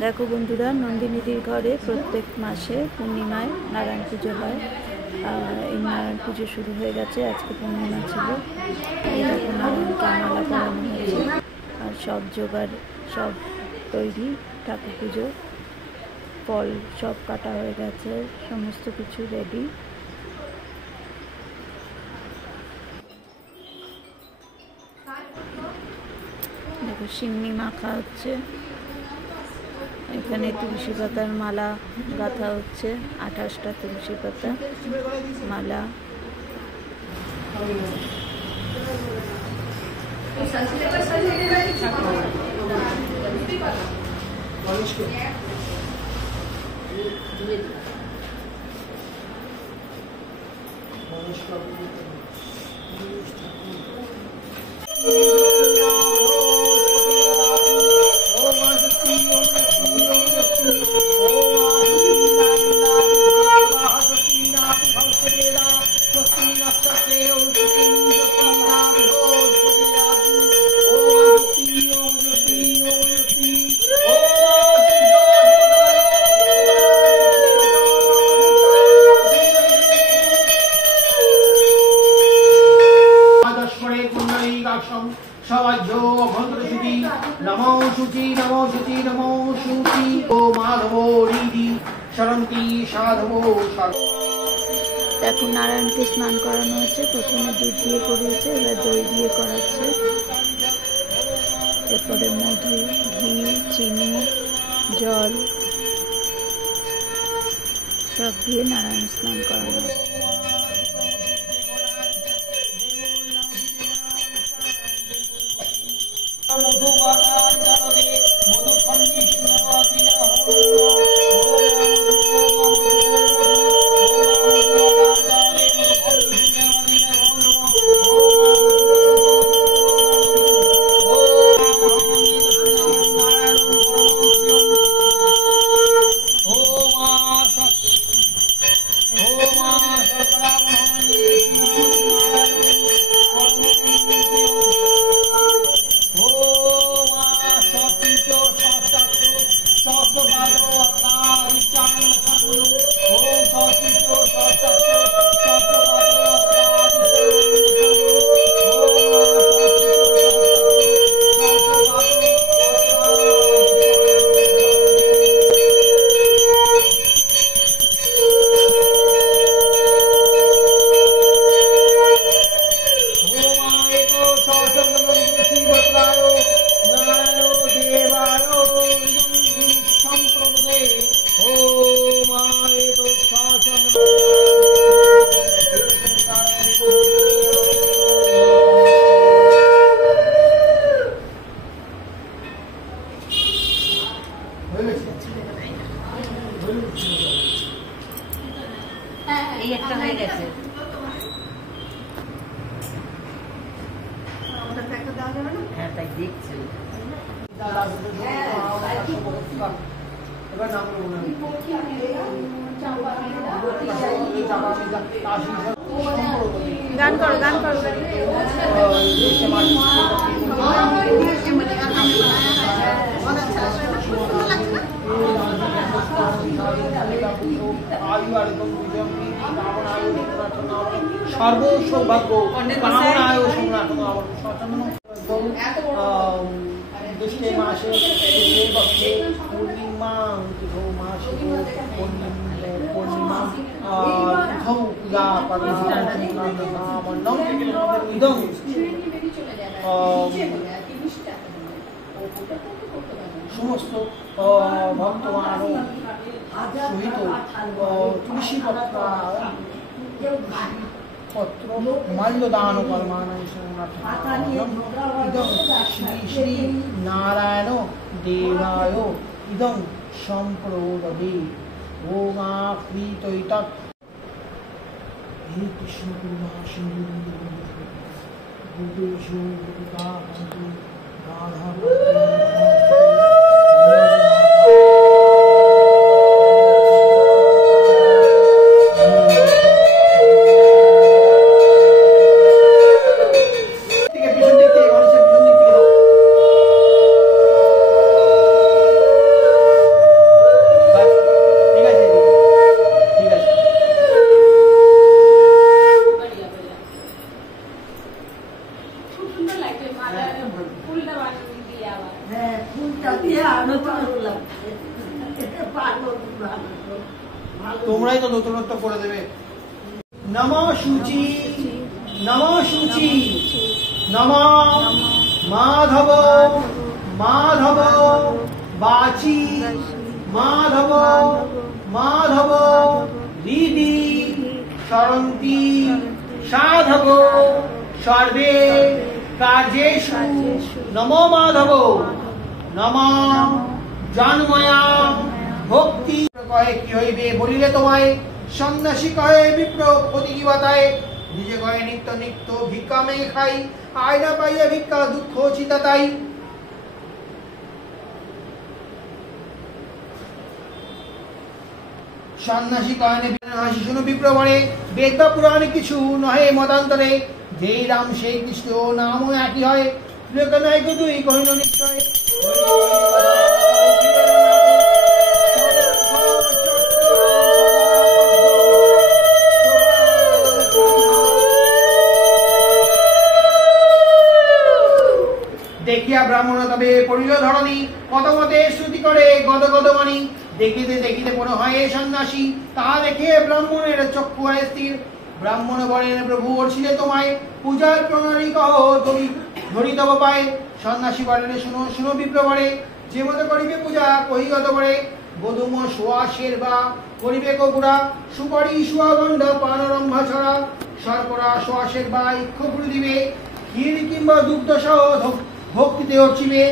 देखो बंधुरा नंदिनीदिर घरे प्रत्येक मासे पूर्णिमाय नारायण पुजो है। नारायण पुजो शुरू हो गए। आज के पूर्णिमा छिलो। देखो नारायण के माला परानो हयेछे और सब जोगाड़ सब तैरी ठाकुर पुजो फल सब काटा हो गए। समस्त किछु रेडी। देखो सिमनी माखा होच्छे। एखाने तुलसी पातार माला गाथा होच्छे। 28टा तुलसी पाता माला। नमो शुचि नमो शुचि नमो शुचि ओ माधवो रीति शरंती साधवो देखो नारायण के स्नान करानो হচ্ছে। প্রথমে দুধ দিয়ে করিয়েছে, এবার দই দিয়ে করাচ্ছে। এরপরে মধু, ঘি, চিনি, জল সব দিয়ে নারায়ণ স্নান করানো। गान करो गान करो। सर्व सौभाग्य कामनाय सनातन दुष्टे मासे भक्ते पूर्णिमा मासे पूर्णिमा पूजा इदं समस्त भक्तमानो सहित तुलसी पत्र माल्यदान कर्माणि इदं श्री श्री नारायण देवाय इदं सम्प्रोदते ओम प्रीतैतत् हे कृष्ण करुणा सिंधु गोपेशो गोपिका बंधु राधा তোমরাই তো নতুনত্ব করে দেবে। নমঃ শুচি, নমঃ শুচি, নমঃ মাধব, মাধব বাচি, মাধব, মাধব হৃদি সরন্তি সাধব সর্বে কার্যেষু নমো মাধব। নমঃ জন্ময়া ভক্তি কহে কি হইবে বলিলে তোমায়, সন্ন্যাসী কহে বিপ্র ক্ষতি কি বাতায়, নিজে কহে নিত্য নিত্য ভিক্ষা মেয়ে খাই, আয়না পাইয়া ভিক্ষা দুঃখ চিতা তাই। সন্ন্যাসী কহেন হাসি শুনো বিপ্রবরে, বেদ বা পুরাণে কিছু নহে মতান্তরে, যেই রাম সেই কৃষ্ণ নামও একই হয়, লোকনায়ক দুই কহিল নিশ্চয়। দেখিয়া ব্রাহ্মণ তবে পড়িল ধরণী, কত মতে শ্রুতি করে গদ গদ বাণী, দেখিতে দেখিতে মনে হয় সন্ন্যাসী, তাহা দেখে ব্রাহ্মণের চক্ষু হয় স্থির। ব্রাহ্মণ বলেন প্রভু ছিলে তোমায়, পূজার প্রণালী কহ ধরি তব পায়। সন্ন্যাসী বলেন শুনো শুনো বিপ্রবরে, যে মতো করিবে পূজা কহিগত বরে, বধূম সোয়া শেরবা করিবে কপুরা, সুপারি সুয়াগন্ধ পানরম্ভা ছড়া, শর্করা সোয়া শেরবা ইক্ষপুরি দিবে, ক্ষীর কিংবা দুগ্ধ সহ ভক্তিতে অর্চিবে।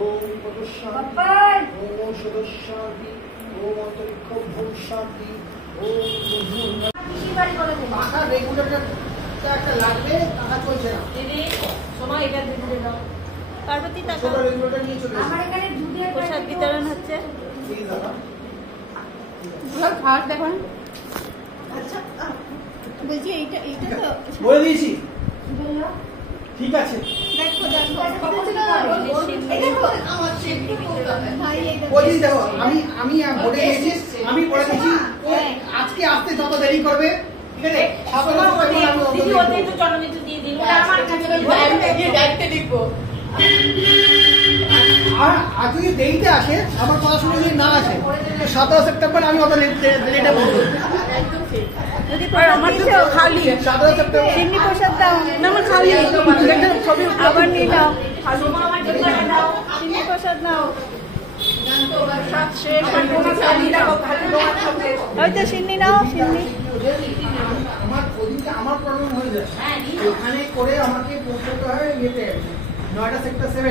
ওম পদশান্তি ওম সদশান্তি ওম অন্তরিক্ষ ভূশান্তি ওম মাথা রেগুলেটর একটা লাগবে, টাকা চলছে না। পার্বতী টাকা ছোট রেগুলেটর নিয়ে চলে এসেছি। প্রসাদ বিতরণ হচ্ছে। প্লিজ দাদা। খাওয়ার দেখুন। আচ্ছা বলছি এইটা তো বলে দিয়েছি, ঠিক আছে। বলছি দেখো, আমি বলে দিয়েছি, আমি বলে দিয়েছি আজকে আসতে যত দেরি করবে, ঠিক আছে, আর যদি দেরিতে আসে, আমার কথা শুনে যদি না আসে, 17 সেপ্টেম্বর আমি অত লেটে বলবো। যদি খালি 17 সেপ্টেম্বর চিনি প্রসাদ দাও না, আমার খালি আবার নিয়ে নাও, চিনি প্রসাদ নাও। হয়তো সিন্নি নাও, সিন্নি আমার প্রবলেম হয়ে যায়, ওখানে করে আমাকে পৌঁছতে হয় ইয়েতে 9টা সেক্টর 7।